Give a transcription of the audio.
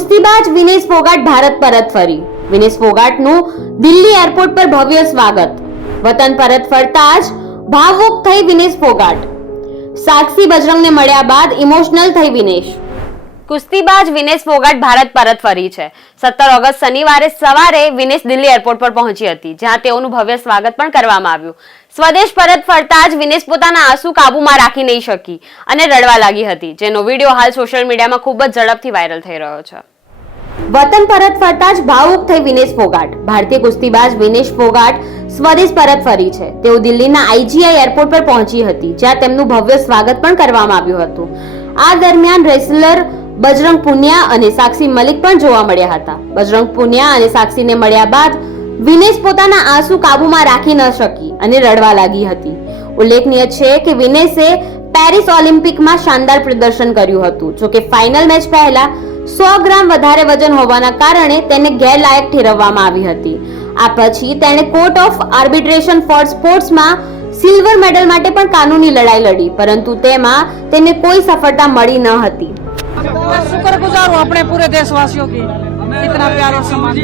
કુસ્તીબાજ વિનેશ ફોગાટ ભારત પરત ફરી. વિનેશ ફોગાટનું દિલ્હી એરપોર્ટ પર ભવ્ય સ્વાગત. વતન પરત ફરતા જ ભાવુક થઈ વિનેશ ફોગાટ. સાક્ષી બજરંગને મળ્યા બાદ ઇમોશનલ થઈ વિનેશ. કુસ્તીબાજ વિનેશ ફોગાટ ભારત પરત ફરી છે. 17 ઓગસ્ટ શનિવારે સવારે વિનેશ દિલ્હી એરપોર્ટ પર પહોંચી હતી, જ્યાં તેઓનું ભવ્ય સ્વાગત પણ કરવામાં આવ્યું. સ્વદેશ પરત ફરતા જ વિનેશ પોતાના આંસુ કાબૂમાં રાખી નહીં શકી અને રડવા લાગી હતી, જેનો વિડીયો હાલ સોશિયલ મીડિયામાં ખૂબ જ ઝડપથી વાયરલ થઈ રહ્યો છે. વતન પરત ફરતા જ ભાવુક થઈ વિનેશ ફોગાટ. ભારતીય કુસ્તીબાજ વિનેશ ફોગાટ સ્વદેશ પરત ફરી છે. તેઓ દિલ્હીના આઈજીઆઈ એરપોર્ટ પર પહોંચી હતી, જ્યાં તેમનું ભવ્ય સ્વાગત પણ કરવામાં આવ્યું હતું. આ દરમિયાન રેસલર બજરંગ પુનિયા અને સાક્ષી મલિક પણ જોવા મળ્યા હતા. બજરંગ પુનિયા અને સાક્ષીને મળ્યા બાદ વિનેશ પોતાના આંસુ કાબૂમાં રાખી ન શકી અને રડવા લાગી હતી. ઉલ્લેખનીય છે કે વિનેશે પેરિસ ઓલિમ્પિકમાં શાનદાર પ્રદર્શન કર્યું હતું. જોકે ફાઇનલ મેચ પહેલા 100 ગ્રામ વધારે વજન હોવાના કારણે તેને ગેરલાયક ઠેરવવામાં આવી હતી. આ પછી તેણે કોર્ટ ઓફ આર્બિટ્રેશન ફોર સ્પોર્ટ્સમાં સિલ્વર મેડલ માટે પણ કાનૂની લડાઈ લડી, પરંતુ તેમાં તેને કોઈ સફળતા મળી ન હતી. शुक्रगुजार हूँ अपने पूरे देशवासियों की, इतना प्यार और सम्मान।